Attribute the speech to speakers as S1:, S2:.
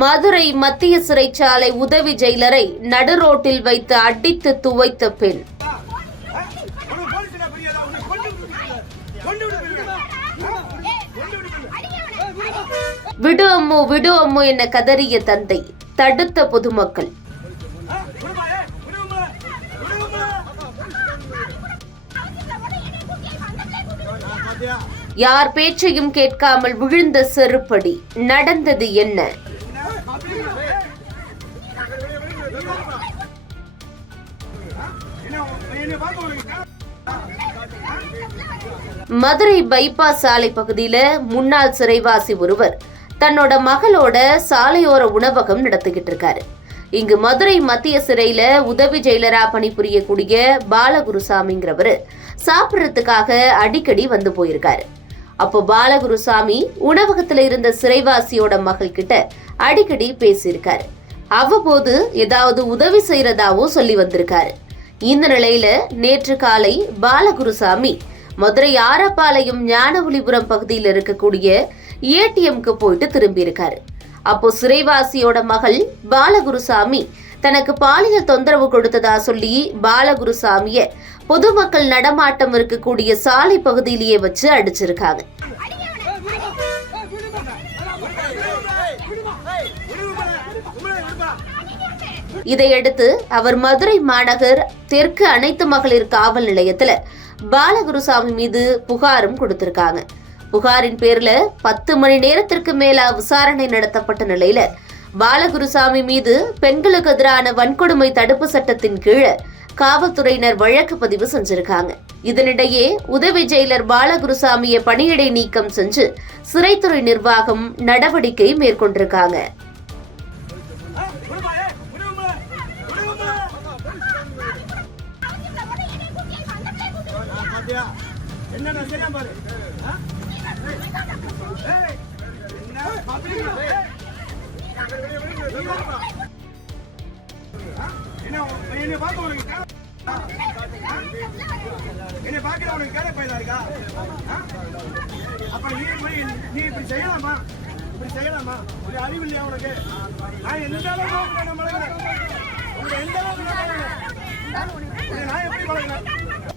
S1: மதுரை மத்திய சிறைச்சாலை உதவி ஜெயிலரை நடுரோட்டில் வைத்து அடித்து துவைத்த பெண். விடு அம்மு விடு அம்மு என கதறிய தந்தை தடுத்த பொதுமக்கள். யார் பேச்சையும் கேட்காமல் விழுந்த செருப்படி. நடந்தது என்ன? மதுரை பைபாஸ் சாலை பகுதியில முன்னாள் சிறைவாசி ஒருவர் தன்னோட மகளோட சாலையோர உணவகம் நடத்திக்கிட்டு இருக்காரு. இங்கு மதுரை மத்திய சிறையில உதவி ஜெயிலரா பணிபுரியக்கூடிய பாலகுருசாமிங்கிறவரு. சாப்பிட்றதுக்காக அடிக்கடி வந்து போயிருக்காரு. அப்போ பாலகுருசாமி உணவகத்துல இருந்த சிறைவாசியோட மகள் கிட்ட அடிக்கடி பேசியிருக்காரு. அவ்வப்போது ஏதாவது உதவி செய்யறதாவும் சொல்லி வந்திருக்காரு. இந்த நிலையில நேற்று காலை பாலகுருசாமி மதுரை ஆரப்பாளையம் ஞானவுளிபுரம் பகுதியில் இருக்கக்கூடிய ஏடிஎம்க்கு போயிட்டு திரும்பியிருக்காரு. அப்போ சிறைவாசியோட மகள் பாலகுருசாமி தனக்கு பாலியல் தொந்தரவு கொடுத்ததா சொல்லி பாலகுருசாமிய பொதுமக்கள் நடமாட்டம் இருக்கக்கூடிய சாலை பகுதியிலேயே வச்சு அடிச்சிருக்காங்க. இதையடுத்து அவர் மதுரை மாநகர் தெற்கு அனைத்து மகளிர் காவல் நிலையத்துல பாலகுருசாமி மீது புகாரும் கொடுத்திருக்காங்க. புகாரின் பேர்ல பத்து மணி நேரத்திற்கு மேலா விசாரணை நடத்தப்பட்ட நிலையில பாலகுருசாமி மீது பெண்களுக்கு எதிரான வன்கொடுமை தடுப்பு சட்டத்தின் கீழே காவல்துறையினர் வழக்கு பதிவு செஞ்சிருக்காங்க. இதனிடையே உதவி ஜெயிலர் பாலகுருசாமியை பணியிடை நீக்கம் செஞ்சு சிறைத்துறை நிர்வாகம் நடவடிக்கை மேற்கொண்டிருக்காங்க.
S2: என்ன என்ன பார்க்க உனக்கு என்ன ஆ? உனக்கு கேட பயிலா இருக்கா அப்ப நீ போய் நீ இப்படி செய்யலாமா இப்படி செய்யலாமா ஒரு அறிவு இல்லையா உனக்கு நான் எந்த அளவுக்கு நான் பழகிறேன் உனக்கு எந்த அளவுக்கு நான் பழகிறேன் நான் எப்படி பழகிறேன்